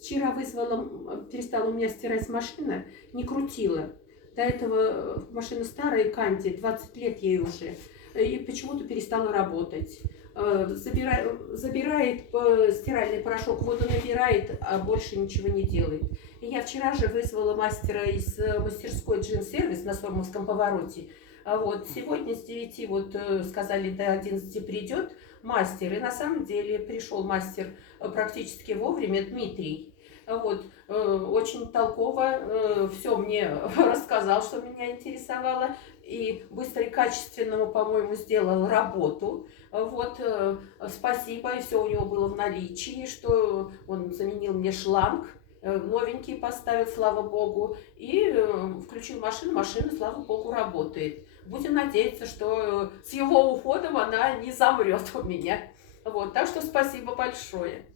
Вчера вызвала, перестала у меня стирать машина, не крутила. До этого машина старая, Канди, 20 лет ей уже. И почему-то перестала работать. Забирает стиральный порошок, воду набирает, а больше ничего не делает. И я вчера же вызвала мастера из мастерской Джин-сервис на Сормовском повороте. Вот, сегодня с 9, вот сказали, до 11 придет мастер. И на самом деле пришел мастер практически вовремя, Дмитрий. Вот, очень толково все мне рассказал, что меня интересовало. И быстро и качественному, по-моему, сделал работу. Вот, спасибо, и все у него было в наличии, что он заменил мне шланг, новенький поставил, слава богу, и включил машину, машина, слава богу, работает. Будем надеяться, что с его уходом она не замрет у меня. Вот, так что спасибо большое.